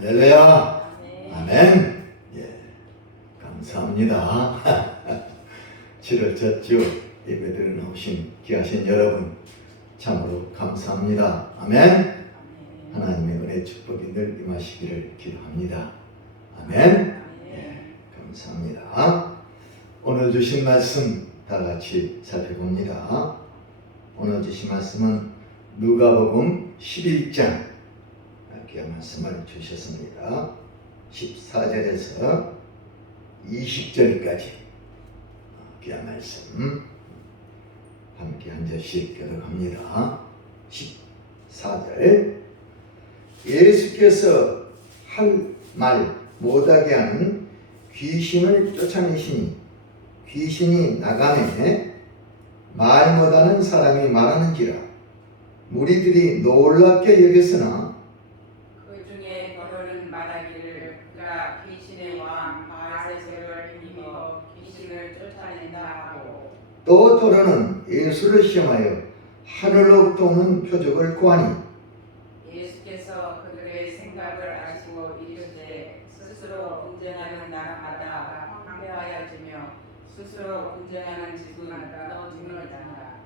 할렐루야. 아멘. 예, 감사합니다. 7월 첫 주 예배드려 나오신 귀하신 여러분 참으로 감사합니다. 아멘. 하나님의 은혜 축복이 늘 임하시기를 기도합니다. 아멘. 예, 감사합니다. 오늘 주신 말씀 다 같이 살펴봅니다. 오늘 주신 말씀은 누가복음 11장 귀한 말씀을 주셨습니다. 14절에서 20절까지 귀한 말씀 함께 한 절씩 교독합니다. 14절 예수께서 할 말 못하게 하는 귀신을 쫓아내시니 귀신이 나가매 말 못하는 사람이 말하는지라 무리들이 놀랍게 여겼으나 그 중에 더러는 말하기를 그가 귀신의 왕 바알세불을 힘입어 귀신을 쫓아낸다 하고 또 더러는 예수를 시험하여 하늘로부터 오는 표적을 구하니 예수께서 그들의 생각을 아시고 이르시되 스스로 분쟁하는 나라마다 황폐하여지며 스스로 분쟁하는 집은 무너지느니라.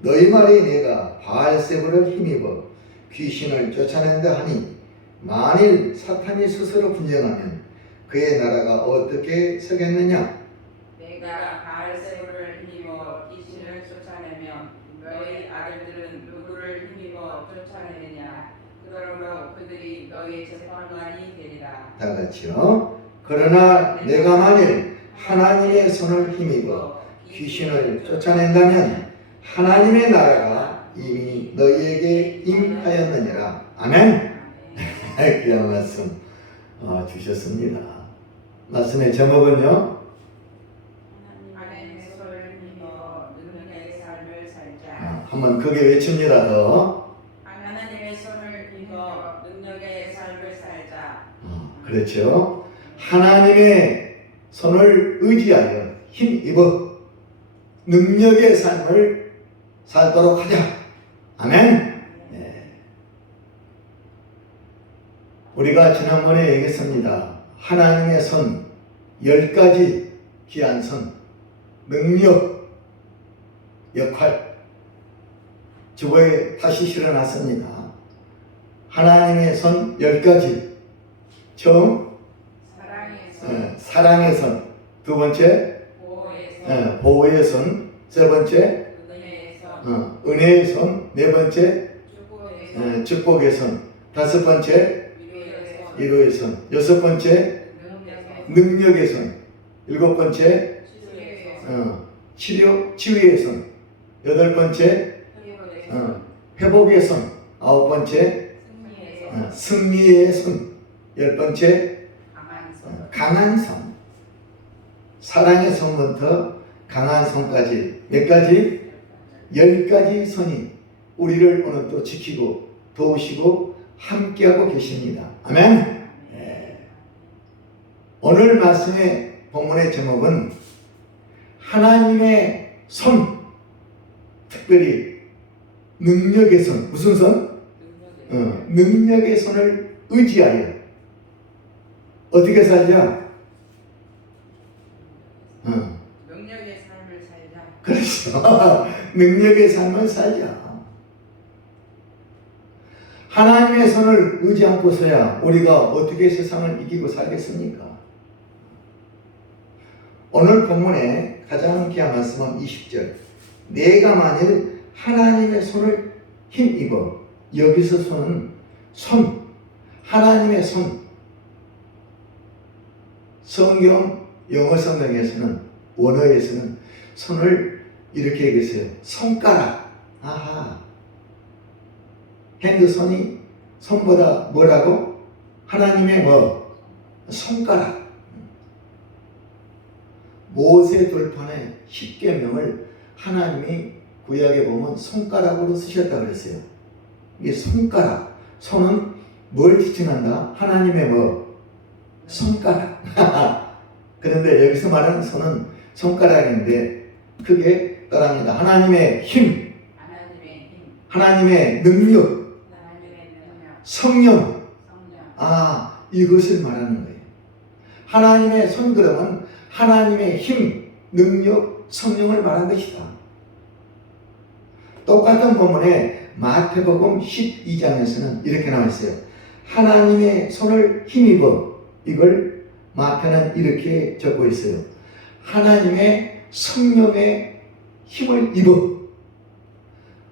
너희 말이 내가 바알세불을 힘입어 귀신을 쫓아낸다 하니 만일 사탄이 스스로 분쟁하면 그의 나라가 어떻게 서겠느냐? 내가 바알세불을 힘입어 귀신을 쫓아내면 너희 아들들은 누구를 힘입어 쫓아내느냐? 그러므로 그들이 너희 재판관이 되리라. 다 같이요. 그러나 내가 만일 하나님의 손을 힘입어 귀신을 쫓아낸다면 하나님의 나라가 이미 너희에게 임하였느니라. 아멘. 귀한 말씀 주셨습니다. 말씀의 제목은요. 하나님의 손을 힘입어 능력의 삶을 살자. 한번 크게 외칩니다. 더. 하나님의 손을 힘입어 능력의 삶을 살자. 그렇죠. 하나님의 손을 의지하여 힘입어 능력의 삶을 살도록 하자. 아멘. 네. 우리가 지난번에 얘기했습니다. 하나님의 손 10가지 귀한 손 능력 역할 주보에 다시 실어놨습니다. 하나님의 손 10가지 처음 사랑의 손, 두 번째 보호의 손, 세 번째 은혜의 손, 네 번째 축복의 손, 다섯 번째 위로의 손, 여섯 번째 능력의 손, 일곱 번째 치유의 손, 여덟 번째 회복의 손, 아홉 번째 승리의 손, 열 번째 강한 손. 사랑의 손부터 강한 손까지 몇 가지? 10가지 손이 우리를 오늘 또 지키고 도우시고 함께하고 계십니다. 아멘. 네. 오늘 말씀의 본문의 제목은 하나님의 손, 특별히 능력의 손. 무슨 손? 능력의 손을 의지하여 어떻게 살자? 능력의 삶을 살자. 그렇죠. 능력의 삶을 살자. 하나님의 손을 의지 않고서야 우리가 어떻게 세상을 이기고 살겠습니까? 오늘 본문의 가장 귀한 말씀은 20절. 내가 만일 하나님의 손을 힘입어. 여기서 손은 손, 하나님의 손. 성경 영어 성경에서는 원어에서는 손을 이렇게 얘기했어요. 손가락. 아하. 핸드 손이 손보다 뭐라고? 하나님의 뭐? 손가락. 모세 돌판의 10계명을 하나님이 구약에 보면 손가락으로 쓰셨다고 그랬어요. 이게 손가락. 손은 뭘 지칭한다? 하나님의 뭐? 손가락. 그런데 여기서 말하는 손은 손가락인데 크게 따라합니다. 하나님의 힘, 하나님의 능력, 성령. 이것을 말하는 거예요. 하나님의 손 그러면 하나님의 힘, 능력, 성령을 말한 것이다. 똑같은 본문에 마태복음 12장에서는 이렇게 나와 있어요. 하나님의 손을 힘입어. 이걸 마태는 이렇게 적고 있어요. 하나님의 성령의 힘을 입어.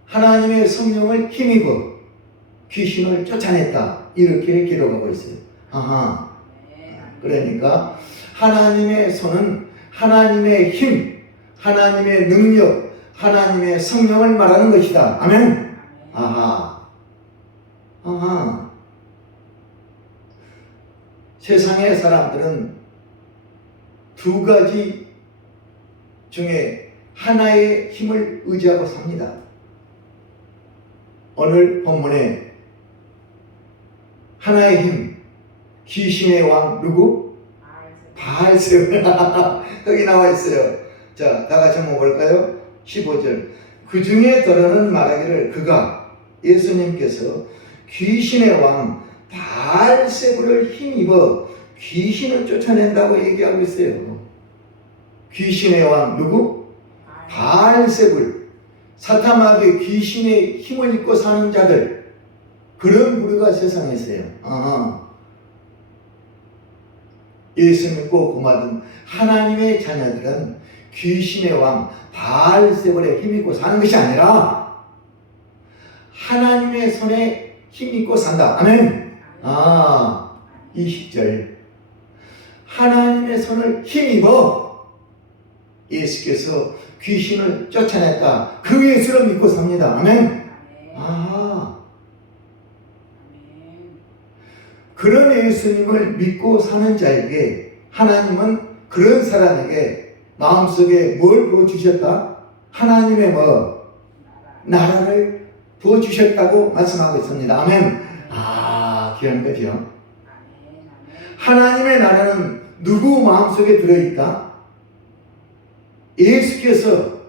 하나님의 성령을 힘입어 귀신을 쫓아냈다. 이렇게 기록하고 있어요. 아하. 그러니까 하나님의 손은 하나님의 힘, 하나님의 능력, 하나님의 성령을 말하는 것이다. 아멘. 아하. 아하. 세상의 사람들은 두 가지 중에 하나의 힘을 의지하고 삽니다. 오늘 본문에 하나의 힘, 귀신의 왕 누구? 바알세불. 여기 나와 있어요. 자, 다 같이 한번 볼까요? 15절. 그 중에 더러는 말하기를 그가 예수님께서 귀신의 왕 바알세불을 힘입어 귀신을 쫓아낸다고 얘기하고 있어요. 귀신의 왕 누구? 바알세불. 사탄마귀 귀신의 힘을 입고 사는 자들, 그런 부류가 세상에 있어요. 예수 믿고 구mad은 하나님의 자녀들은 귀신의 왕 바알세불에 힘입고 사는 것이 아니라 하나님의 손에 힘입고 산다. 아멘. 20절. 하나님의 손을 힘입어 예수께서 귀신을 쫓아냈다. 그 예수를 믿고 삽니다. 아멘. 그런 예수님을 믿고 사는 자에게 하나님은 그런 사람에게 마음속에 뭘 부어주셨다? 하나님의 나라를 부어주셨다고 말씀하고 있습니다. 아멘. 귀한 거죠. 하나님의 나라는 누구 마음속에 들어있다? 예수께서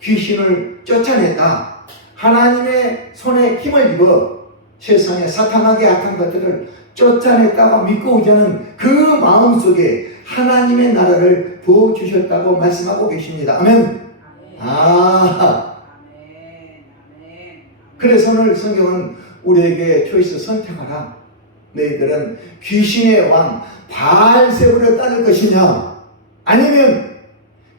귀신을 쫓아냈다. 하나님의 손에 힘을 입어 세상에 사탄하게 악한 것들을 쫓아냈다고 믿고 오자는 그 마음속에 하나님의 나라를 부어주셨다고 말씀하고 계십니다. 아멘. 그래서 오늘 성경은 우리에게 초이스 선택하라. 너희들은 귀신의 왕 바알세불을 따를 것이냐, 아니면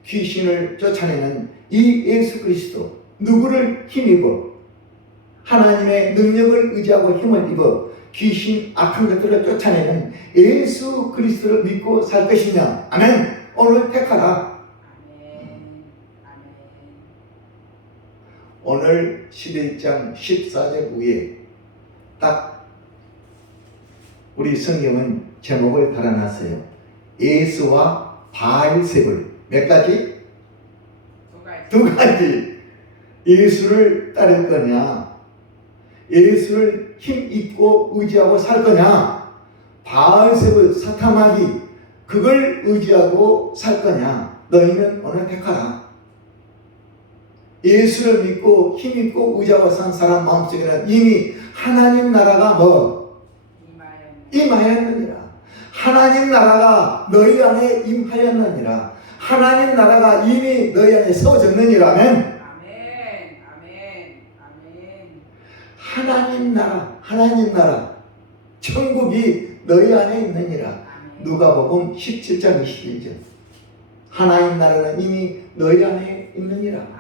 귀신을 쫓아내는 이 예수 그리스도 누구를 힘입어 하나님의 능력을 의지하고 힘을 입어 귀신 악한 것들을 쫓아내는 예수 그리스도를 믿고 살 것이냐. 아멘. 오늘 택하라. 오늘 11장 14절 위에 딱 우리 성경은 제목을 달아놨어요. 예수와 바알세불. 몇 가지? 두 가지. 예수를 따를 거냐, 예수를 힘입고 의지하고 살 거냐, 바알세불 사탄마귀 그걸 의지하고 살 거냐. 너희는 오늘 택하라. 예수를 믿고 힘입고 의지하고 산 사람 마음속에는 이미 하나님 나라가 임하였느니라. 하나님 나라가 너희 안에 임하였느니라. 하나님 나라가 이미 너희 안에 세워졌느니라. 아멘. 하나님 나라, 천국이 너희 안에 있느니라. 누가복음 17장 21절. 하나님 나라는 이미 너희 안에 있느니라.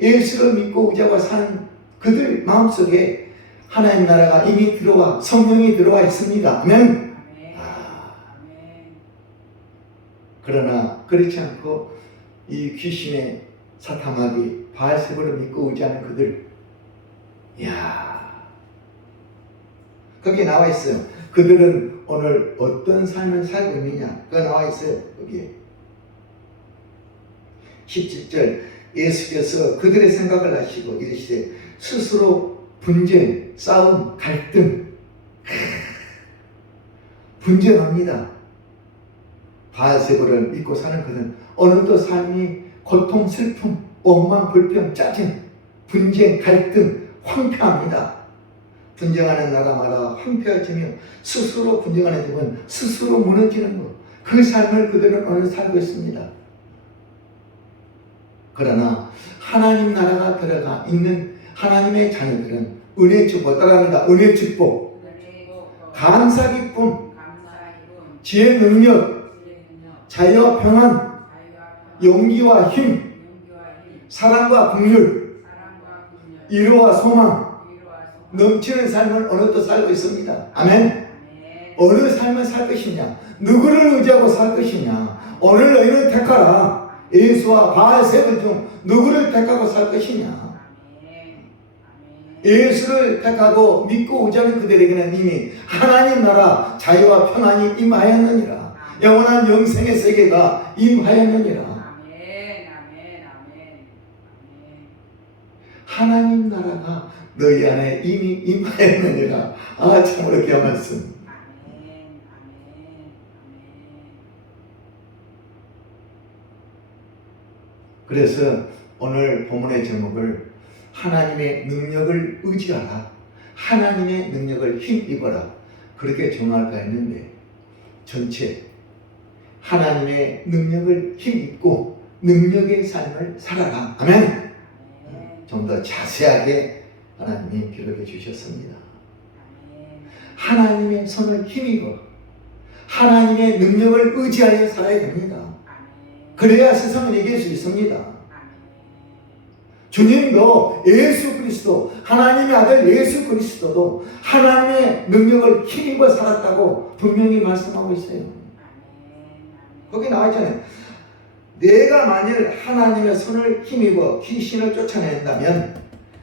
예수를 믿고 의지하고 사는 그들 마음속에 하나님 나라가 이미 들어와 성령이 들어와 있습니다. 아멘. 그러나 그렇지 않고 이 귀신의 사탄마귀 바알세불을 믿고 의지하는 그들, 거기 나와 있어요. 그들은 오늘 어떤 삶을 살고 있느냐, 그거 나와 있어요. 거기에 17절. 예수께서 그들의 생각을 하시고 이르시되 스스로 분쟁, 싸움, 갈등, 분쟁합니다. 바알세불을 믿고 사는 그는 오늘도 삶이 고통, 슬픔, 원망, 불평, 짜증, 분쟁, 갈등, 황폐합니다. 분쟁하는 나라마다 황폐해지며 스스로 분쟁하는 집은 스스로 무너지는 것. 그 삶을 그들은 오늘 살고 있습니다. 그러나 하나님 나라가 들어가 있는 하나님의 자녀들은 은혜 축복, 따라합니다. 은혜 축복, 감사 기쁨, 지혜 능력, 자유와 평안, 용기와 힘, 사랑과 긍휼, 이루와 소망, 넘치는 삶을 오늘도 살고 있습니다. 아멘. 어느 삶을 살 것이냐, 누구를 의지하고 살 것이냐. 오늘 너희는 택하라. 예수와 바알세불 중 누구를 택하고 살 것이냐. 예수를 택하고 믿고 의지하는 그들에게는 이미 하나님 나라 자유와 평안이 임하였느니라. 영원한 영생의 세계가 임하였느니라. 하나님 나라가 너희 안에 이미 임하였느니라. 아, 참으로 귀한 말씀. 그래서 오늘 본문의 제목을 하나님의 능력을 의지하라, 하나님의 능력을 힘입어라, 그렇게 정할까 했는데 전체 하나님의 능력을 힘입고 능력의 삶을 살아라. 아멘. 좀 더 자세하게 하나님이 기록해 주셨습니다. 하나님의 손을 힘입어 하나님의 능력을 의지하여 살아야 됩니다. 그래야 세상을 이길 수 있습니다. 주님도 예수 그리스도, 하나님의 아들 예수 그리스도도 하나님의 능력을 힘입어 살았다고 분명히 말씀하고 있어요. 거기 나와 있잖아요. 내가 만일 하나님의 손을 힘입어 귀신을 쫓아낸다면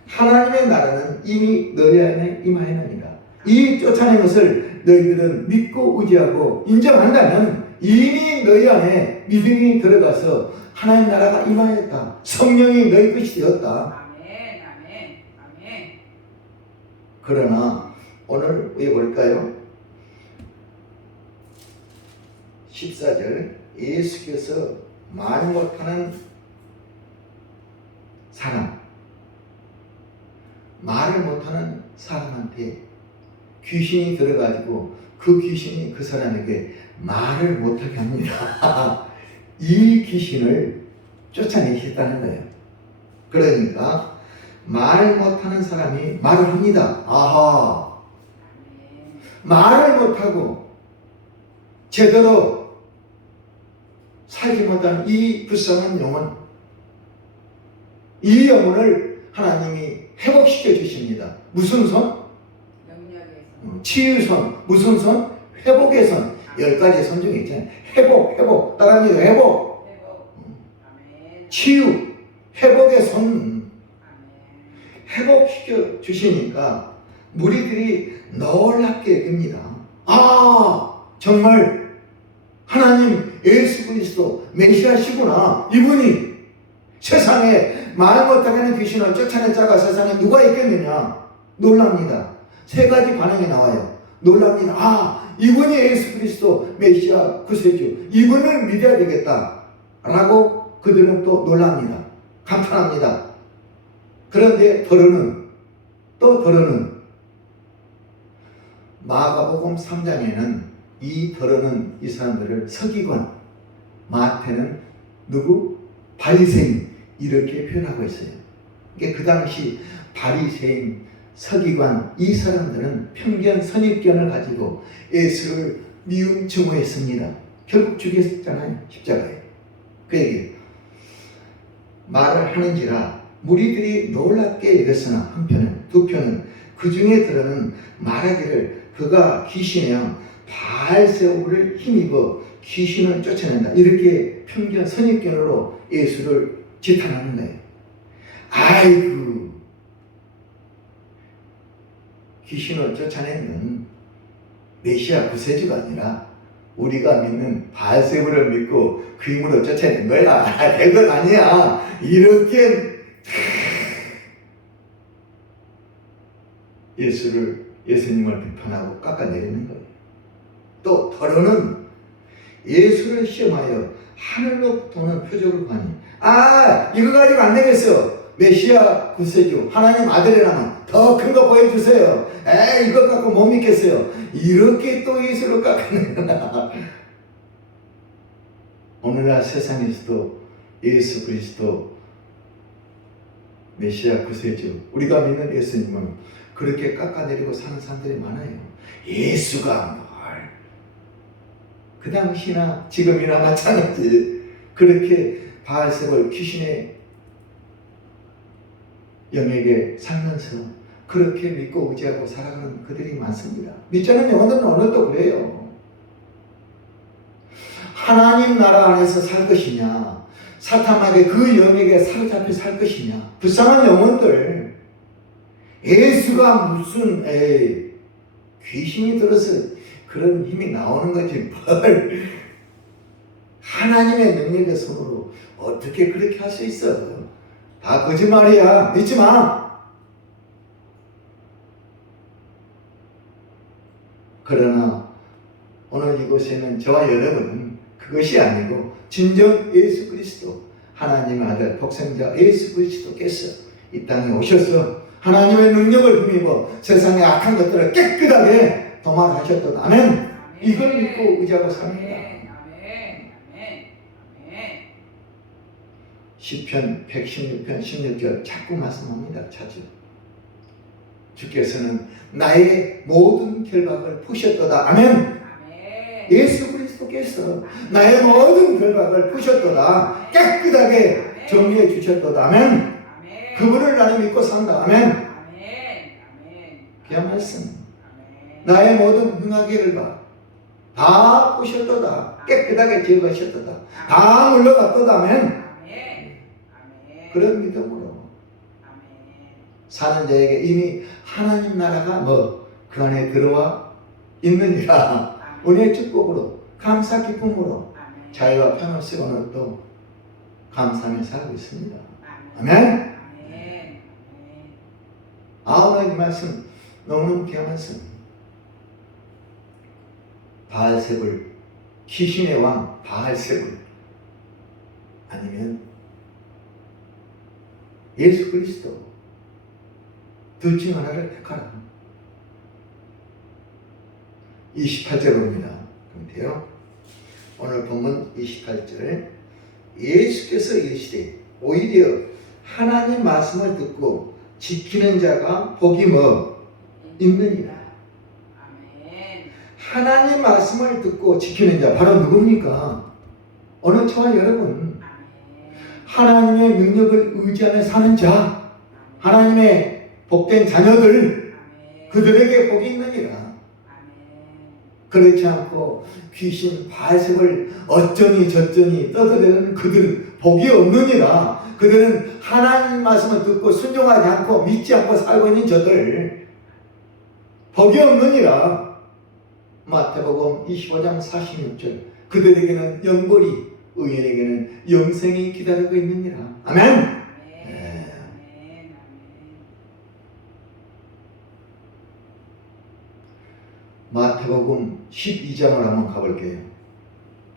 하나님의 나라는 이미 너희 안에 임하였느니라. 이 쫓아낸 것을 너희들은 믿고 의지하고 인정한다면 이미 너희 안에 믿음이 들어가서 하나님 나라가 임하였다. 성령이 너희 것이 되었다. 그러나 오늘 왜 볼까요? 14절 예수께서 말 못하는 사람, 말을 못하는 사람한테 귀신이 들어가지고 그 귀신이 그 사람에게 말을 못하게 합니다. 이 귀신을 쫓아내셨다는 거예요. 그러니까 말 못하는 사람이 말을 합니다. 아하, 말을 못하고 제대로 살지 못한 이 불쌍한 영혼, 이 영혼을 하나님이 회복시켜 주십니다. 무슨 손? 치유손. 무슨 손? 회복의 손. 10가지 손 중에 있잖아요. 회복. 따라합니다. 회복. 치유. 회복의 손. 회복시켜 주시니까 무리들이 놀랍게 됩니다. 아, 정말 하나님 예수 그리스도 메시아시구나. 이분이 세상에 말 못하게 하는 귀신을 쫓아낸 자가 세상에 누가 있겠느냐. 놀랍니다. 3가지 반응이 나와요. 놀랍니다. 아, 이분이 예수 그리스도 메시아 구세주, 이분을 믿어야 되겠다 라고 그들은 또 놀랍니다. 감탄합니다. 그런데 더러는 마가복음 3장에는 이 더러는 이 사람들을 서기관, 마태는 누구? 바리새인, 이렇게 표현하고 있어요. 이게 그 당시 바리새인, 서기관, 이 사람들은 편견, 선입견을 가지고 예수를 미움 증오했습니다. 결국 죽였잖아요, 십자가에. 그 얘기 말을 하는지라 무리들이 놀랍게 여겼으나 한편은, 두 편은 그 중에 들어는 말하기를 그가 귀신이여 바알세불을 힘입어 귀신을 쫓아낸다, 이렇게 편견, 선입견으로 예수를 지탄하는 거예요. 아이고, 귀신을 쫓아내는 메시아 구세주가 아니라 우리가 믿는 바알세불을 믿고 그 힘으로 쫓아낸 거야. 별것 아니야. 이렇게 예수님을 비판하고 깎아내리는 거예요. 또 더러는 예수를 시험하여 하늘로부터 오는 표적을 보니, 아, 이거 가지고 안 되겠어. 메시아 구세주 하나님 아들이라면 더 큰 거 보여주세요. 이것 갖고 못 믿겠어요. 이렇게 또 예수를 깎아내구나. 오늘날 세상에서도 예수 그리스도 메시아 구세주 우리가 믿는 예수님은 그렇게 깎아내리고 사는 사람들이 많아요. 예수가 뭘 그 당시나 지금이나 마찬가지 그렇게 바알세불 귀신의 영에게 살면서 그렇게 믿고 의지하고 살아가는 그들이 많습니다. 믿지 않는 영혼들은 오늘도 그래요. 하나님 나라 안에서 살 것이냐 사탄에게 그 영에게 사로잡혀 살 것이냐 불쌍한 영혼들 예수가 무슨 귀신이 들어서 그런 힘이 나오는 거지 뭘 하나님의 능력의 손으로 어떻게 그렇게 할 수 있어. 다 거짓말이야. 믿지 마. 그러나 오늘 이곳에는 저와 여러분은 그것이 아니고 진정 예수 그리스도 하나님의 아들 독생자 예수 그리스도께서 이 땅에 오셔서 하나님의 능력을 힘입어 세상의 악한 것들을 깨끗하게 도말하셨던 아멘. 이걸 믿고 의지하고 삽니다. 시편 116편 16절 자꾸 말씀합니다. 자주 주께서는 나의 모든 결박을 푸셨도다. 아멘. 예수 그리스도께서 나의 모든 결박을 푸셨도다. 깨끗하게 정리해 주셨도다. 아멘. 그분을 나는 믿고 산다. 아멘. 귀한 말씀. 나의 모든 흉악의 결박 다 푸셨도다. 깨끗하게 제거하셨도다. 다 물러갔도다. 아멘. 그런 믿음으로 사는 자에게 이미 하나님 나라가 그 안에 들어와 있느니라. 은혜의 축복으로 감사 기쁨으로 자유와 평안을 쓰고 오늘도 감사하며 살고 있습니다. 아멘. 오늘 이 말씀 너무너무 귀한 말씀. 바알세불 귀신의 왕 바알세불 아니면 예수 그리스도 둘 중 하나를 택하라. 28절입니다. 그런데요 오늘 본문 28절 예수께서 이르시되 오히려 하나님 말씀을 듣고 지키는 자가 복이 있느니라. 하나님 말씀을 듣고 지키는 자 바로 누굽니까? 오늘 저와 여러분 하나님의 능력을 의지하며 사는 자 하나님의 복된 자녀들 그들에게 복이 있느니라. 그렇지 않고 귀신 바알세불 어쩌니 저쩌니 떠들어대는 그들 복이 없느니라. 그들은 하나님 말씀을 듣고 순종하지 않고 믿지 않고 살고 있는 저들 복이 없느니라. 마태복음 25장 46절 그들에게는 영벌이 의인에게는 영생이 기다리고 있느니라. 아멘. 마태복음 12장을 한번 가볼게요.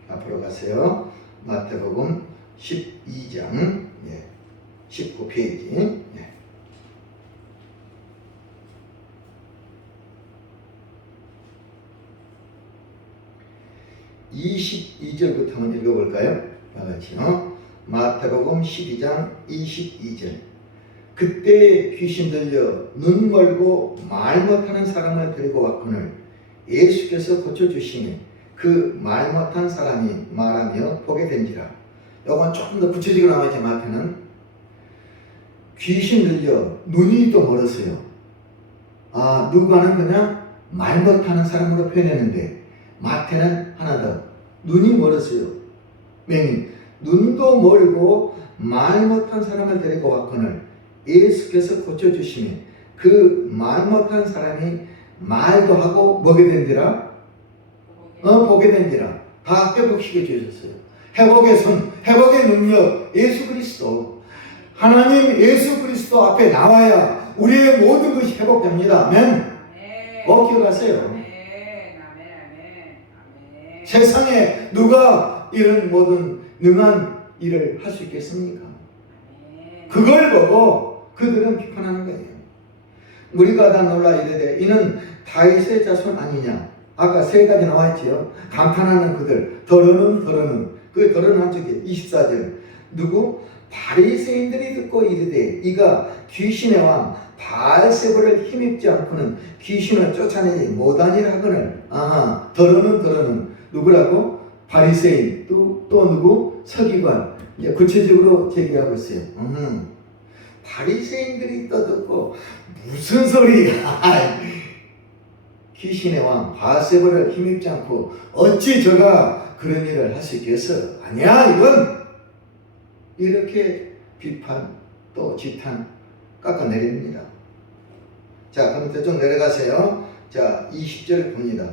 앞으로 가세요. 마태복음 12장 19페이지 22절부터 한번 읽어볼까요? 다같이요. 마태복음 12장 22절 그때 귀신 들려 눈 멀고 말 못하는 사람을 데리고 왔거늘 예수께서 고쳐주시니 그 말 못한 사람이 말하며 보게 된지라. 이건 조금 더 구체적으로 나와있지. 마태는 귀신 들려 눈이 또 멀었어요. 누가는 그냥 말 못하는 사람으로 표현했는데 마태는 하나 더 눈이 멀었어요. 눈도 멀고 말 못한 사람을 데리고 왔거늘 예수께서 고쳐주시니 그 말 못한 사람이 말도 하고 보게 된지라. 보게 된지라. 다 회복시켜 주셨어요. 회복의 손, 회복의 능력 예수 그리스도 하나님 예수 그리스도 앞에 나와야 우리의 모든 것이 회복됩니다. 아멘. 기억하세요. 세상에 누가 이런 모든 능한 일을 할 수 있겠습니까? 그걸 보고 그들은 비판하는 거예요. 우리가 다 놀라 이르되 이는 다윗의 자손 아니냐. 아까 세 가지 나와있지요. 감탄하는 그들. 더러는 그 더러는 한쪽에 24절. 누구? 바리새인들이 듣고 이르되 이가 귀신의 왕 바알세불을 힘입지 않고는 귀신을 쫓아내지 못하니라 하거늘. 아하, 더러는 누구라고? 바리새인. 또 누구? 서기관. 이제 구체적으로 제기하고 있어요. 바리새인들이 떠듣고 무슨 소리야? 귀신의 왕 바알세불을 힘입지 않고 어찌 저가 그런 일을 할 수 있겠어? 아니야, 이건 이렇게 비판 또 지탄 깎아내립니다. 자, 그럼 좀 내려가세요. 자, 20절 봅니다.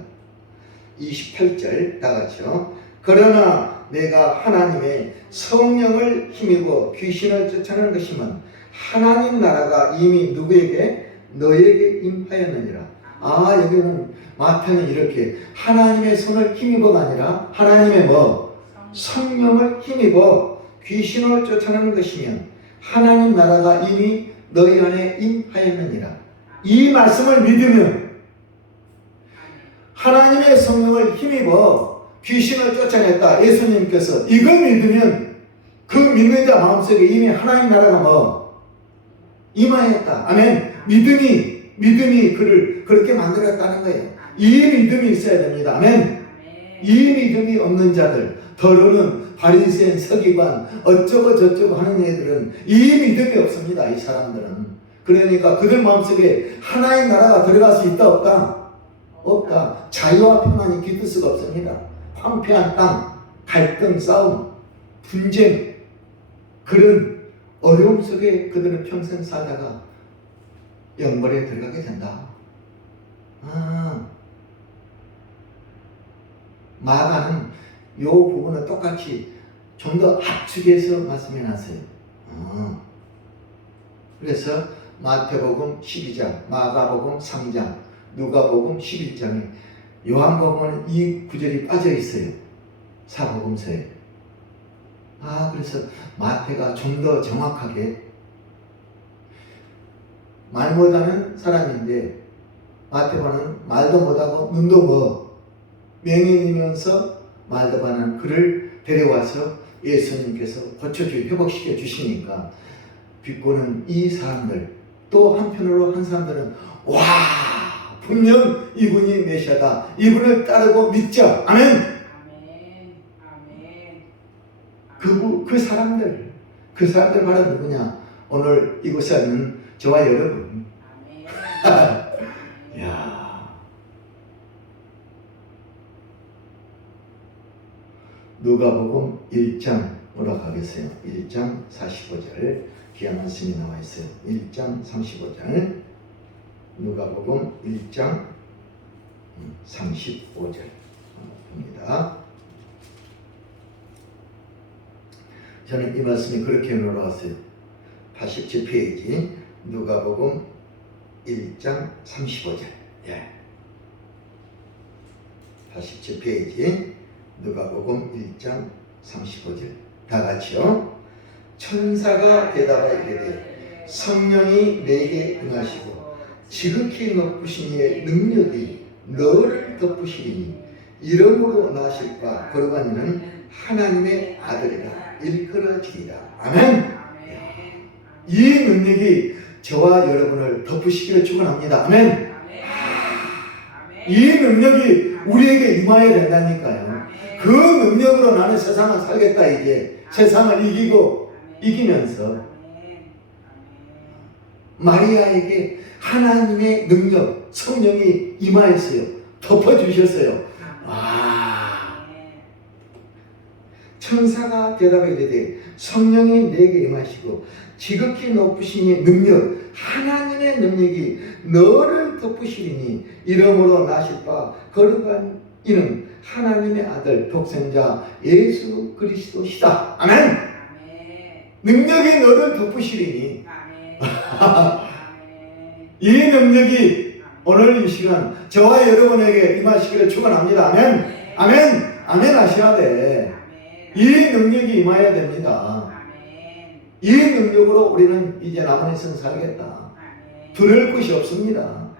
28절 다 같이요. 그러나 내가 하나님의 성령을 힘입어 귀신을 쫓아내는 것이면 하나님 나라가 이미 누구에게? 너에게 임하였느니라. 아, 여기는 마태는 이렇게 하나님의 손을 힘입어가 아니라 하나님의 뭐? 성령을 힘입어 귀신을 쫓아내는 것이면 하나님 나라가 이미 너희 안에 임하였느니라. 이 말씀을 믿으면 하나님의 성령을 힘입어 귀신을 쫓아냈다. 예수님께서 이걸 믿으면 그 믿는 자 마음속에 이미 하나님 나라가 뭐? 임하였다. 아멘. 믿음이 그를 그렇게 만들었다는 거예요. 이 믿음이 있어야 됩니다. 아멘. 이 믿음이 없는 자들, 더러는 바리새인 서기관 어쩌고 저쩌고 하는 애들은 이 믿음이 없습니다. 이 사람들은. 그러니까 그들 마음속에 하나의 나라가 들어갈 수 있다 없다? 없다. 자유와 평안이 깃들 수가 없습니다. 황폐한 땅, 갈등, 싸움, 분쟁, 그런 어려움 속에 그들은 평생 살다가 영벌에 들어가게 된다. 마가는 이 부분은 똑같이 좀 더 압축해서 말씀해 놨어요. 그래서 마태복음 12장, 마가복음 3장, 누가복음 11장에 요한복음은 이 구절이 빠져 있어요. 사복음서에. 그래서 마태가 좀 더 정확하게 말 못하는 사람인데 마태복음은 말도 못하고 눈도 뭐 명인이면서 말도 못하는 그를 데려와서 예수님께서 회복시켜 주시니까 비꼬는 이 사람들, 또 한편으로 한 사람들은 와, 분명 이분이 메시아다. 이분을 따르고 믿자. 아멘. 그 사람들 바로 누구냐? 오늘 이곳에 있는 저와 여러분. 야, 누가복음 1장으로 가겠어요. 1장 45절 귀한 말씀이 나와 있어요. 1장 35절 누가복음 1장 35절 봅니다. 저는 이 말씀이 그렇게 올라왔어요. 87페이지 누가복음 1장 35절. 87페이지 누가복음 1장 35절 다 같이요. 천사가 대답하여 이르되 성령이 내게 임하시고 지극히 높으신 이의 능력이 너를 덮으시리니 이름으로 나실 바 거룩한 이는 하나님의 아들이라 일컬어지리라. 아멘. 이 능력이 저와 여러분을 덮으시기를 축원합니다. 아멘. 이 능력이 우리에게 임하여야 된다니까요. 그 능력으로 나는 세상을 살겠다. 이제 세상을 이기면서 마리아에게 하나님의 능력, 성령이 임하였어요. 덮어주셨어요. 천사가 대답하여 이르되 성령이 내게 임하시고 지극히 높으신 이의 능력, 하나님의 능력이 너를 덮으시리니 이름으로 나실 바 거룩한 이는 하나님의 아들 독생자 예수 그리스도시다. 아멘. 능력이 너를 덮으시리니 이 능력이 오늘 이 시간 저와 여러분에게 임하시기를 축원합니다. 아멘. 아멘. 아멘 하셔야 돼. 이 능력이 임해야 됩니다. 이 능력으로 우리는 이제 남은 인생 살겠다. 아멘. 두려울 것이 없습니다. 아멘.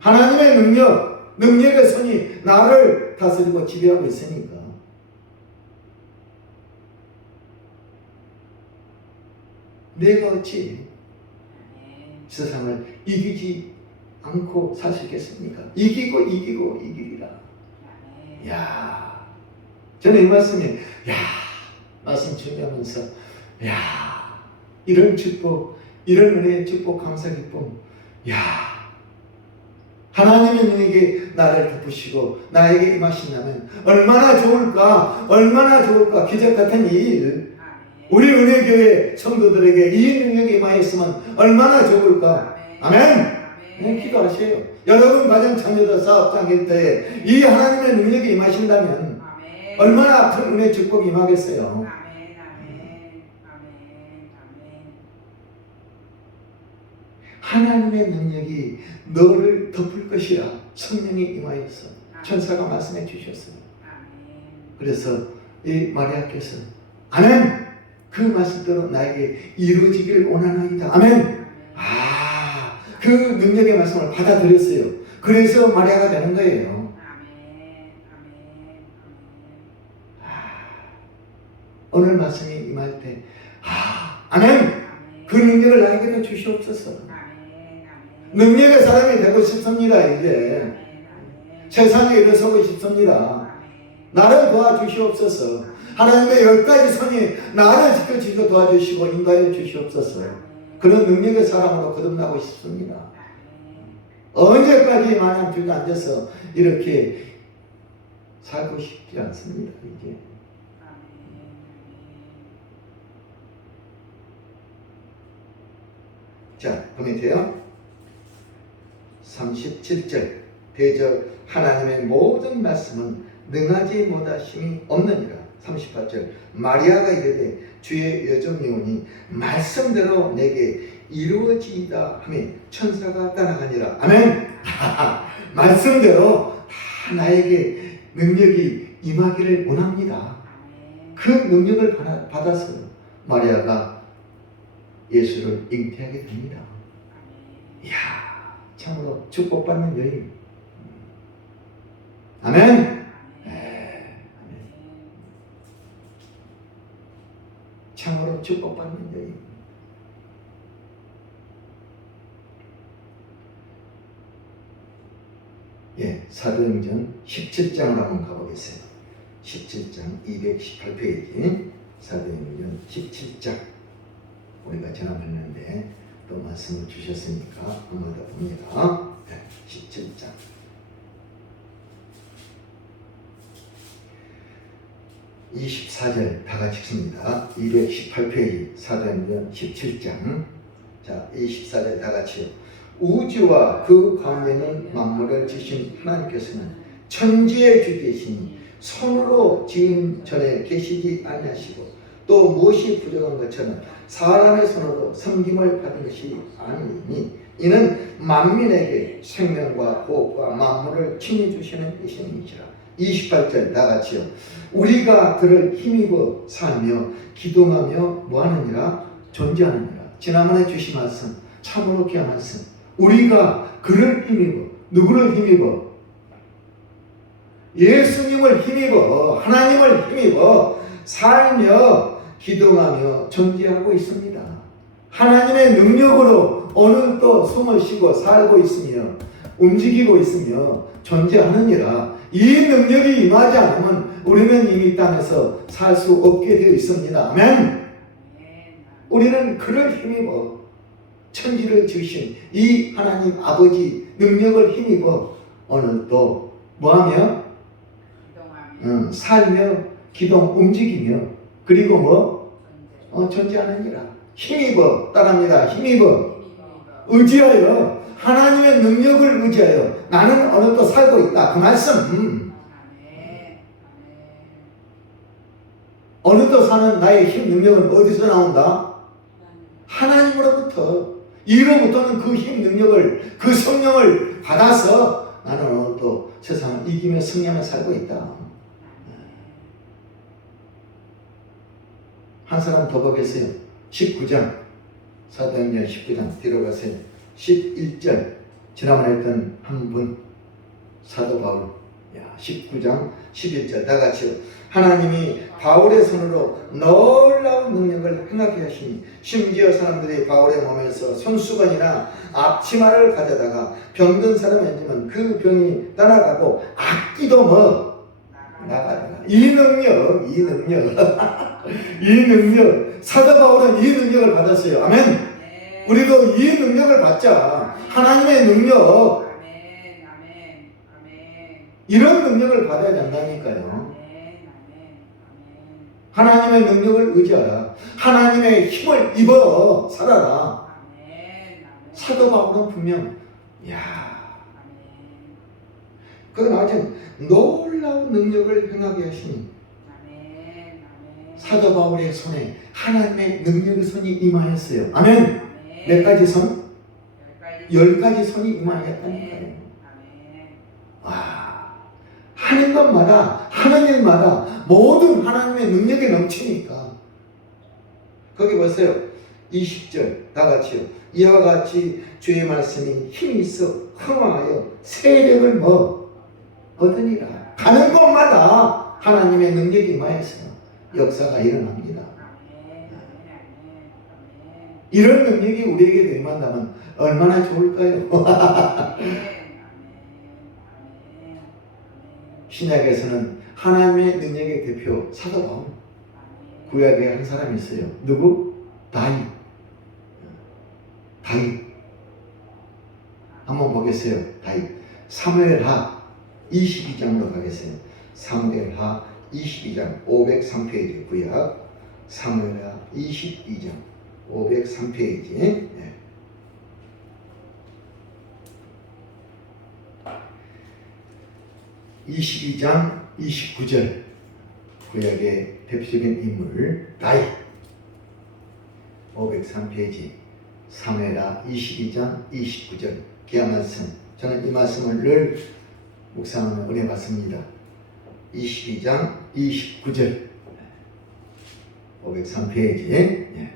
하나님의 능력의 손이 나를 다스리고 지배하고 있으니까. 내가 어찌 아멘. 세상을 이기지 않고 살 수 있겠습니까? 이기고 이기리라. 아멘. 야, 저는 이 말씀이 말씀 준비하면서 이런 축복, 이런 은혜의 축복, 감사 기쁨, 하나님의 능력이 나를 덮으시고 나에게 임하신다면 얼마나 좋을까. 기적 같은 일, 우리 은혜교회 성도들에게 이 능력이 임하였으면 얼마나 좋을까. 아멘. 네, 기도하세요. 여러분 가정 자녀들 사업장일 때 이 하나님의 능력이 임하신다면 아멘. 얼마나 큰 은혜 축복이 임하겠어요. 아멘. 아멘. 아멘. 아멘. 하나님의 능력이 너를 덮을 것이라 성령이 임하였어. 천사가 말씀해 주셨어요. 아멘. 그래서 이 마리아께서 아멘, 그 말씀대로 나에게 이루어지길 원하나이다. 아멘. 그 능력의 말씀을 받아들였어요. 그래서 마리아가 되는 거예요. 아멘. 아멘. 오늘 말씀이 임할 때 아멘, 그 능력을 나에게도 주시옵소서. 아멘. 아멘. 능력의 사람이 되고 싶습니다. 이제 아멘. 아멘. 세상에 일어서고 싶습니다. 아멘. 나를 도와주시옵소서. 하나님의 10가지 손이 나를 지켜주시고 도와주시고 인도하여 주시옵소서. 그런 능력의 사람으로 거듭나고 싶습니다. 언제까지 마냥 주저앉아서 이렇게 살고 싶지 않습니다. 이제 자, 그 밑에요. 37절 대저 하나님의 모든 말씀은 능하지 못하심이 없느니라. 38절 마리아가 이르되 주의 여종이오니 말씀대로 내게 이루어지이다 하며 천사가 따라가니라. 아멘. 말씀대로 다 나에게 능력이 임하기를 원합니다. 그 능력을 받아서 마리아가 예수를 잉태하게 됩니다. 이야, 참으로 축복받는 여인. 아멘. 참으로 축복받는 여인. 사도행전 17장을 한번 가보겠어요. 17장 218페이지 사도행전 17장 우리가 전함했는데 또 말씀을 주셨으니까 한번 더 봅니다. 17장 24절 다 같이 읽습니다. 218페이지 사도행전 17장. 자, 24절 다 같이요. 우주와 그 가운데는 만물을 지신 하나님께서는 천지의 주께시니 손으로 지은 전에 계시지 아니하시고 또 무엇이 부족한 것처럼 사람의 손으로 섬김을 받은 것이 아니니 이는 만민에게 생명과 호흡과 만물을 친히 주시는 이신이시라. 28절 다 같이요. 우리가 그를 힘입어 살며 기도하며 뭐하느니라? 존재하느니라. 지난번에 주신 말씀 참으로 귀한 말씀. 우리가 그를 힘입어, 누구를 힘입어? 예수님을 힘입어, 하나님을 힘입어 살며 기도하며 존재하고 있습니다. 하나님의 능력으로 오늘도 숨을 쉬고 살고 있으며 움직이고 있으며 존재하느니라. 이 능력이 임하지 않으면 우리는 이미 땅에서 살 수 없게 되어 있습니다. 아멘. 우리는 그를 힘입어 천지를 지으신 이 하나님 아버지 능력을 힘입어 오늘도 뭐하며? 살며 기동 움직이며 그리고 존재하느니라. 힘입어 따라합니다. 힘입어 의지하여 하나님의 능력을 의지하여 나는 오늘도 살고 있다. 그 말씀. 오늘도 사는 나의 힘 능력은 어디서 나온다? 하나님으로부터. 이로부터는 그 힘 능력을 그 성령을 받아서 나는 오늘도 세상을 이기며 승리하며 살고 있다. 한 사람 더 보겠어요. 19장, 사도행전 19장 뒤로 가세요. 11절, 지난번에 했던 한 분, 사도 바울. 19장 11절 다 같이요. 하나님이 바울의 손으로 놀라운 능력을 행하게 하시니 심지어 사람들이 바울의 몸에서 손수건이나 앞치마를 가져다가 병든 사람이 앉으면 그 병이 떠나가고 악기도 나가더라. 이 능력 이 능력, 사도 바울은 이 능력을 받았어요. 아멘. 우리도 이 능력을 받자. 하나님의 능력, 이런 능력을 받아야 된다니까요. 하나님의 능력을 의지하라. 하나님의 힘을 입어 살아라. 사도 바울은 분명 그건 아주 놀라운 능력을 행하게 하시니 사도 바울의 손에 하나님의 능력의 손이 임하였어요. 아멘. 몇 가지 손? 10가지 손이 임하였다니까요. 하는 것마다, 하는 일마다 모든 하나님의 능력이 넘치니까. 거기 보세요. 20절 다 같이요. 이와 같이 주의 말씀이 힘이 있어 흥황하여 세력을 얻으니라. 가는 곳마다 하나님의 능력이 임하여서 역사가 일어납니다. 이런 능력이 우리에게 임한다면 얼마나 좋을까요? 신약에서는 하나님의 능력의 대표 사도 바울, 구약에 한 사람이 있어요. 누구? 다윗. 한번 보겠어요. 다윗. 사무엘하 22장으로 가겠어요. 사무엘하 22장 503페이지 구약 사무엘하 22장 503페이지. 22장 29절 구약의 대표적인 인물 다윗. 503페이지 사무엘하 22장 29절 귀한 말씀. 저는 이 말씀을 늘 묵상하며 은혜 받습니다. 22장 29절 503페이지에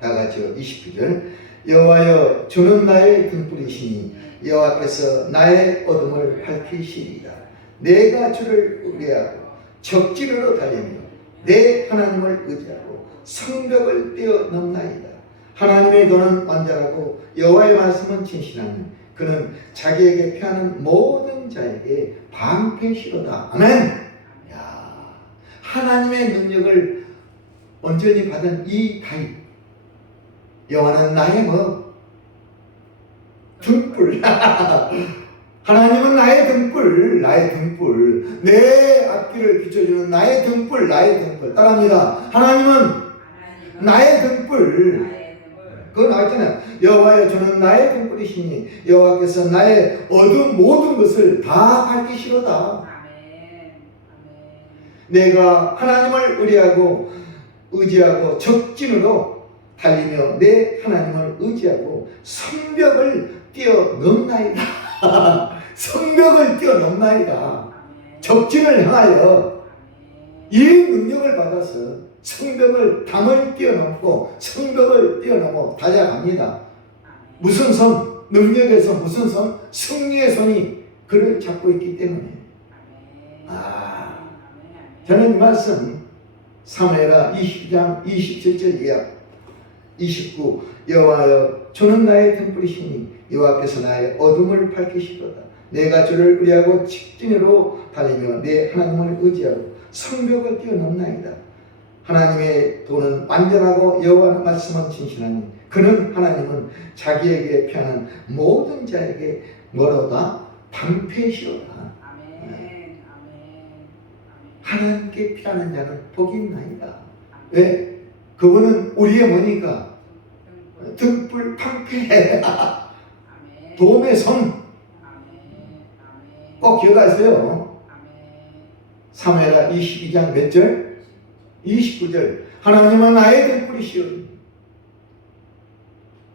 다 같이요. 29절 여호와여 주는 나의 등불이시니 여호와께서 나의 어둠을 밝히시리이다. 내가 주를 의뢰하고 적진으로 달리며 내 하나님을 의지하고 성벽을 뛰어넘나이다. 하나님의 도는 완전하고 여호와의 말씀은 진실하니 그는 자기에게 피하는 모든 자에게 방패시로다. 아멘. 하나님의 능력을 온전히 받은 이 다윗. 여호와는 나의 등불. 하나님은 나의 등불. 내 앞길을 비춰주는 나의 등불. 따라합니다. 하나님은 나의 등불. 그거 나왔잖아요. 여호와여 주는 나의 등불이시니 여호와께서 나의 어두운 모든 것을 다 밝히시로다. 내가 하나님을 의지하고 적진으로 달리며 내 하나님을 의지하고 성벽을 뛰어넘나이다. 성벽을 뛰어넘나이다. 적진을 향하여 이 능력을 받아서 성벽을 담을 뛰어넘고 성벽을 뛰어넘어 달려갑니다. 무슨 손? 능력에서 무슨 손? 승리의 손이 그를 잡고 있기 때문에. 저는 이 말씀 사무엘하 20장 27절 이하 29 여호와여 주는 나의 등불이시니 여호와께서 나의 어둠을 밝히시도다. 내가 주를 의뢰하고 직진으로 달리며 내 하나님을 의지하고 성벽을 뛰어넘나이다. 하나님의 도는 완전하고 여호와의 말씀은 진실하니 그는 하나님은 자기에게 피하는 모든 자에게 뭐로다? 방패시로다. 하나님께 피하는 자는 복이 있나이다. 왜? 그분은 우리의 뭐니까? 등불 방패. 도움의 손. 꼭 기억하세요. 사무엘하 22장 몇 절? 29절. 하나님은 나의 등불이시오.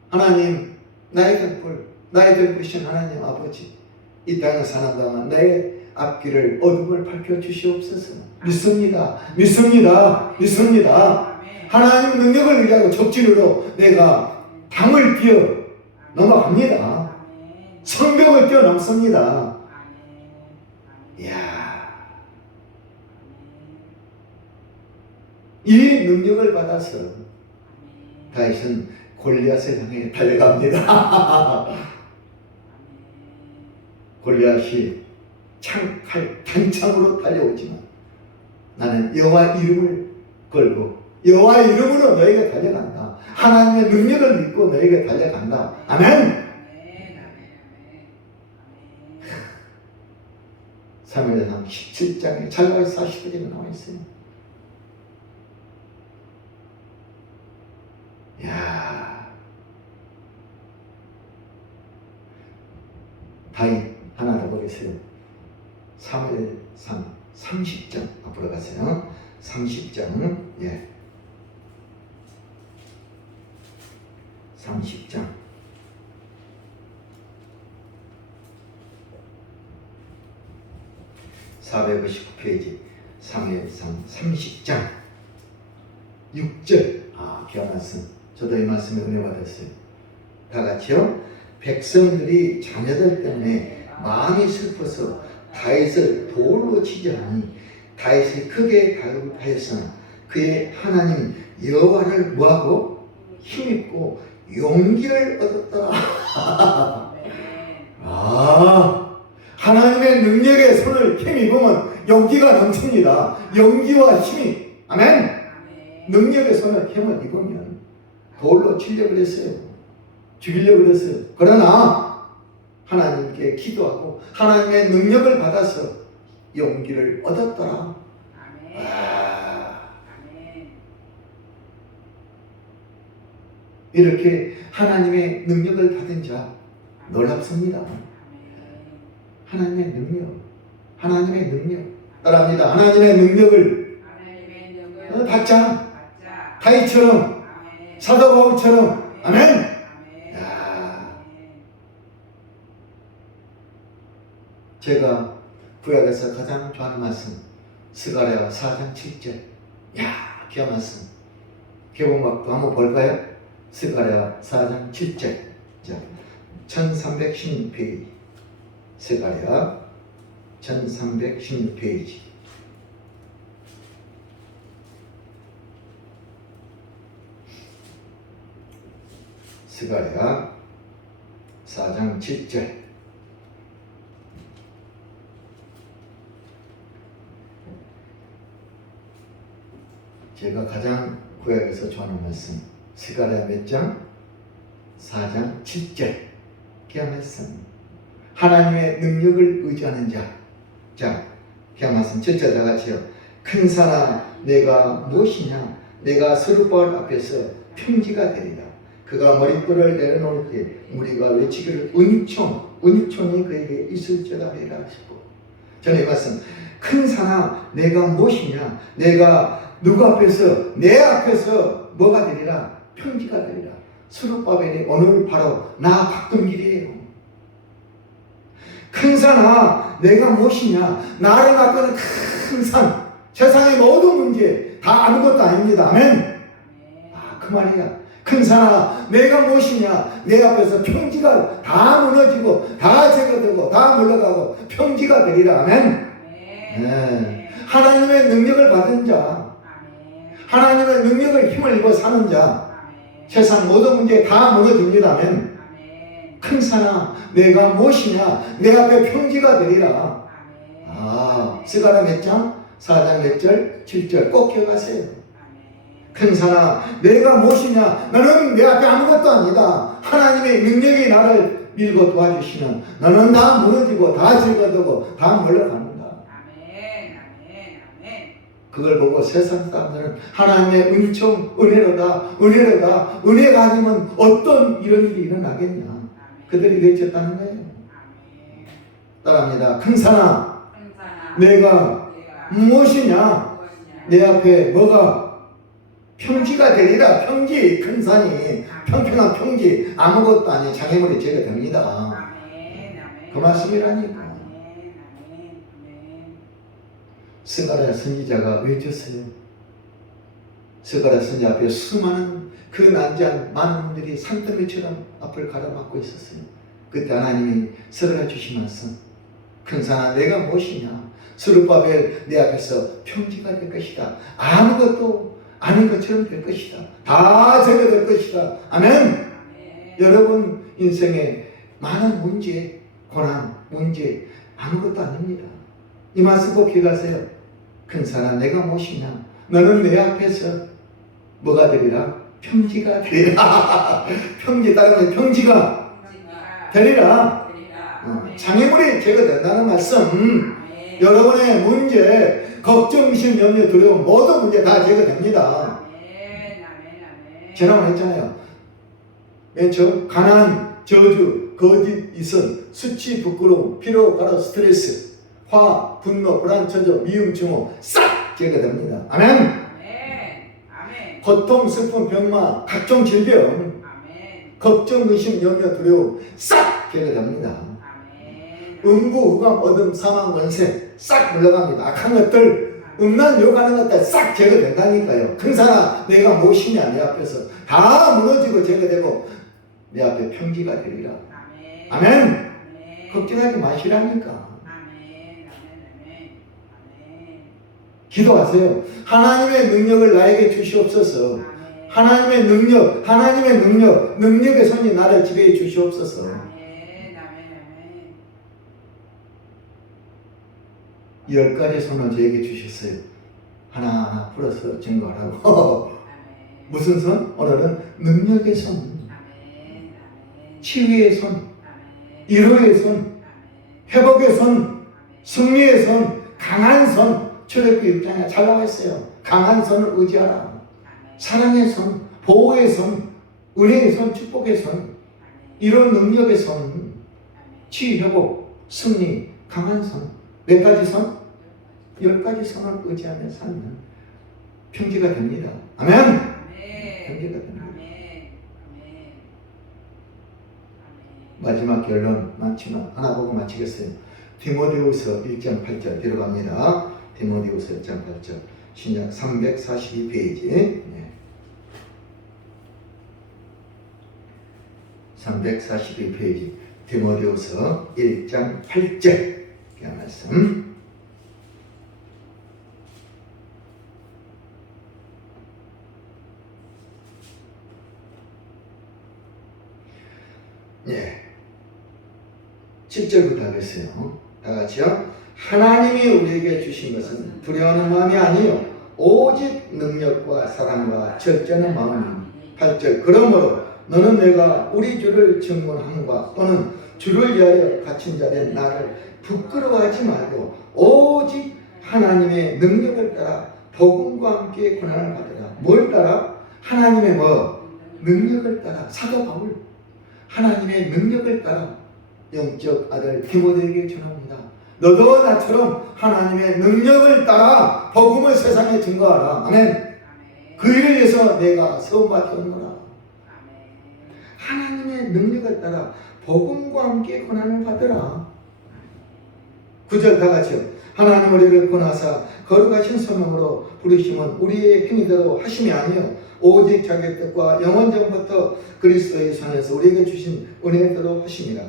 하나님 나의 등불. 나의 등불이신 하나님 아버지. 이 땅에 사는 동안 나의 앞길을 어둠을 밝혀 주시옵소서. 믿습니다. 하나님 능력을 의지하고 적진으로 내가 담을 뛰어 넘어갑니다. 성벽을 뛰어넘습니다. 이야, 이 능력을 받아서 다윗은 골리앗을 향해 달려갑니다. 골리앗이 창칼 단창으로 달려오지만 나는 여호와 이름을 걸고 여호와 이름으로 너희가 달려간다. 하나님의 능력을 믿고 너희가 달려간다. 아멘. 사무엘상 17장에 잘갈 40절에 나와 있어요. 야, 다윗 하나 더 보겠어요. 사무엘상 30장 앞으로 가세요. 30장, 예, 30장. (459페이지) 사무엘상 30장 6절. 귀한 말씀. 저도 이 말씀에 은혜 받았어요. 다 같이요. 백성들이 자녀들 때문에 마음이 슬퍼서 다윗을 돌로 치자니 다윗이 크게 다급하였으나 그의 하나님 여호와를 뭐하고 힘입고 용기를 얻었더라. 하나님의 능력에 손을 힘입으면 용기가 넘칩니다. 용기와 힘이. 아멘. 능력의 손을 힘을 입으면 돌로 치려고 했어요. 죽이려고 했어요. 그러나 하나님께 기도하고 하나님의 능력을 받아서 용기를 얻었더라. 이렇게 하나님의 능력을 받은 자 놀랍습니다. 하나님의 능력, 하나님의 능력 따라합니다. 하나님의 능력을 받자. 다윗처럼, 사도 바울처럼. 아멘. 제가 구약에서 가장 좋아하는 말씀 스가랴 4장 7절. 귀한 말씀. 개봉박도 한번 볼까요? 스가랴 4장 7절. 자, 1316페이지. 스가랴 1316페이지. 스가랴 4장 7절. 제가 가장 구약에서 좋아하는 말씀 스가랴 몇 장? 4장 7절. 귀한 말씀. 하나님의 능력을 의지하는 자. 자, 귀한 말씀 7절 다 같이요. 큰 산아 내가 무엇이냐? 내가 스룹바벨 앞에서 평지가 되리라. 그가 머릿돌을 내려놓을 때 우리가 외치기를 은총이 그에게 있을지어다 하리라 하시고. 저는 이 말씀 큰 산아 내가 무엇이냐? 내가 누구 앞에서 내 앞에서 뭐가 되리라? 평지가 되리라. 스룹바벨이 오늘 바로 나 바꾼길이에요. 큰 산아 내가 무엇이냐? 나를 바꾸는 큰 산. 세상의 모든 문제 다 아무것도 아닙니다. 아멘. 그 말이야. 큰 산아 내가 무엇이냐? 내 앞에서 평지가 다 무너지고 다 제거되고 다 물러가고 평지가 되리라. 아멘. 네. 하나님의 능력을 받은 자, 하나님의 능력을 힘을 입어 사는 자, 세상 모든 문제 다 무너집니다. 아멘. 큰 산아 내가 무엇이냐? 내 앞에 평지가 되리라. 스가랴 몇 장? 4장 몇 절? 7절 꼭 기억하세요. 큰 산아 내가 무엇이냐? 너는 내 앞에 아무것도 아니다. 하나님의 능력이 나를 밀고 도와주시면 너는 다 무너지고 다 제거되고 다 물러갑니다. 그걸 보고 세상 사람들은 하나님의 은총, 은혜로다. 은혜가 아니면 어떤 이런 일이 일어나겠냐. 그들이 외쳤다는 거예요. 따라합니다. 큰 산아 내가 무엇이냐? 내 앞에 뭐가 평지가 되리라. 평지. 큰 산이 평평한 평지. 아무것도 아닌 장애물이 제거됩니다. 그 말씀이라니까. 스가랴 선지자가 외쳤어요. 스가랴 선지 앞에 수많은 그 난지한 많은 분들이 산더미처럼 앞을 가로막고 있었어요. 그때 하나님이 스가랴 주신 말씀, 큰 산아 내가 무엇이냐, 스룹바벨 내 앞에서 평지가 될 것이다. 아무것도 아닌 것처럼 될 것이다. 다 제거될 것이다. 아멘. 여러분 인생에 많은 문제, 고난, 문제 아무것도 아닙니다. 이 말씀 꼭 기억하세요. 큰 산아 내가 무엇이냐, 너는 내 앞에서 뭐가 되리라? 평지가 되리라. 평지, 다른 평지가 되리라. 장애물이 제거된다는 말씀. 여러분의 문제, 걱정, 의심, 염려, 두려움 모든 문제 다 제거됩니다. 지난번에 했잖아요. 맨 처음 가난, 저주, 거짓, 이선, 수치, 부끄러움, 피로, 가로, 스트레스, 화, 분노, 불안, 저조, 미움, 증오 싹 제거됩니다. 아멘. 고통, 슬픔, 병마, 각종 질병, 걱정, 의심, 염려, 두려움 싹 제거됩니다. 음부, 후감, 어둠, 사망, 원세 싹 물러갑니다. 악한 것들, 음란, 욕하는 것들 싹 제거된다니까요. 큰 사람 내가 무엇이냐, 내 앞에서 다 무너지고 제거되고 내 앞에 평지가 되리라. 아멘. 걱정하지 마시라니까. 기도하세요. 하나님의 능력을 나에게 주시옵소서. 하나님의 능력의 손이 나를 지배해 주시옵소서. 10가지 손을 저에게 주셨어요. 하나하나 풀어서 증거하라고. 무슨 손? 오늘은 능력의 손, 치유의 손, 위로의 손, 회복의 손, 승리의 손, 강한 손. 출애굽기 6장에 잘 나와 있어요. 강한 손을 의지하라. 사랑의 손, 보호의 손, 은혜의 손, 축복의 손, 이런 능력의 손, 치유, 회복, 승리, 강한 손. 몇 가지 손? 10가지 손을 의지하며 살면 평지가 됩니다. 아멘. 평지가 됩니다. 마지막 결론 많지만 하나 보고 마치겠어요. 디모데후서 1장 8절 들어갑니다. 디모데후서 1장 8절 신약 342페이지 342페이지 디모데후서 1장 8절 그 말씀. 예. 7절부터 하겠어요. 다 같이요. 하나님이 우리에게 주신 것은 두려워하는 마음이 아니요 오직 능력과 사랑과 절제하는 마음이니. 8절. 그러므로 너는 내가 우리 주를 증언함과 또는 주를 위하여 갇힌 자 된 나를 부끄러워하지 말고 오직 하나님의 능력을 따라 복음과 함께 고난을 받으라. 뭘 따라? 하나님의 능력을 따라. 사도 바울 하나님의 능력을 따라 영적 아들 디모데에게 전합니다. 너도 나처럼 하나님의 능력을 따라 복음을 세상에 증거하라. 아멘. 그 일을 위해서 내가 세움받게 오노라. 하나님의 능력을 따라 복음과 함께 고난을 받으라. 9절 다 같이요. 하나님 우리를 권하사 거룩하신 소명으로 부르심은 우리의 행위대로 하심이 아니요 오직 자기 뜻과 영원 전부터 그리스도의 손에서 우리에게 주신 은혜대로 하심이라.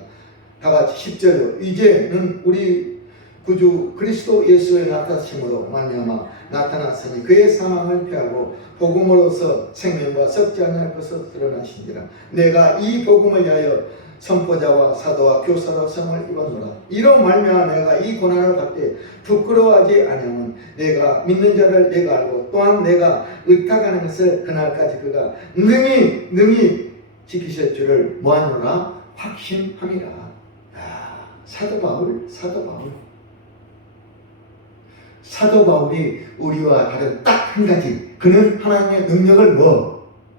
다 같이 10절요. 이제는 우리 구주 그리스도 예수의 나타나심으로 말미암아 나타났으니 그의 사망을 피하고 복음으로서 생명과 썩지 않을 것을 드러나신지라. 내가 이 복음을 위하여 선포자와 사도와 교사로 성을 입었노라. 이로 말미암아 내가 이 고난을 받되 부끄러워하지 아니하면 내가 믿는 자를 내가 알고 또한 내가 의탁하는 것을 그날까지 그가 능히 지키실 줄을 뭐하노라? 확신함이라. 사도 바울이 우리와 다른 딱 한 가지, 그는 하나님의 능력을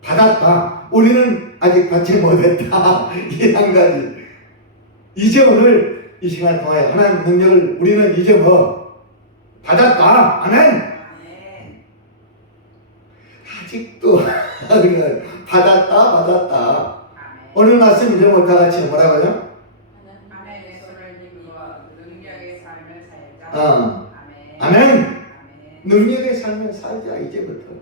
받았다. 우리는 아직 받지 못했다. 이 한 가지. 이제 오늘 이 시간 통하여 하나님의 능력을 우리는 이제 받았다. 아멘. 아직도 받았다. 오늘 말씀 이제 다 같이 뭐라고요? 하나님의 손을 힘입어 능력의 삶을 살자. 아멘. 능력의 삶을 살자. 이제부터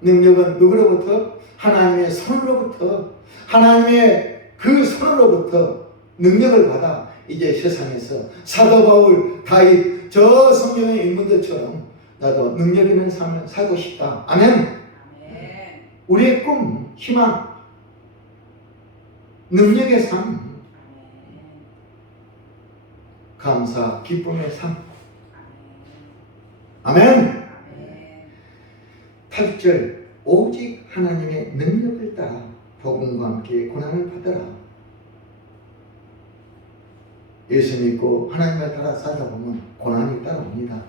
능력은 누구로부터? 하나님의 손으로부터, 하나님의 그 손으로부터 능력을 받아 이제 세상에서 사도 바울, 다윗, 저 성경의 인물들처럼 나도 능력 있는 삶을 살고 싶다. 아멘. 아멘. 우리의 꿈, 희망, 능력의 삶, 감사, 기쁨의 삶. 아멘. 아멘. 8절 오직 하나님의 능력을 따라 복음과 함께 고난을 받으라. 예수 믿고 하나님을 따라 살다 보면 고난이 따라옵니다.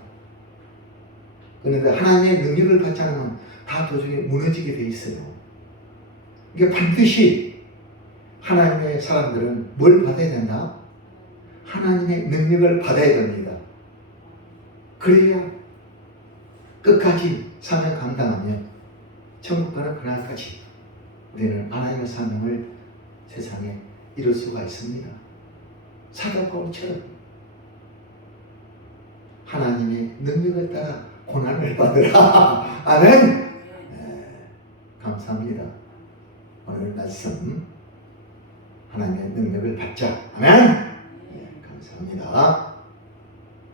그런데 하나님의 능력을 받지 않으면 다 도중에 무너지게 돼 있어요. 이게 반드시 하나님의 사람들은 뭘 받아야 된다? 하나님의 능력을 받아야 됩니다. 그래야 끝까지 사명 감당하며 천국 가는 그날까지 우리는 하나님의 사명을 세상에 이룰 수가 있습니다. 사도 바울처럼 하나님의 능력을 따라 고난을 받으라. 아멘. 네, 감사합니다. 오늘 말씀 하나님의 능력을 받자. 아멘. 네, 감사합니다.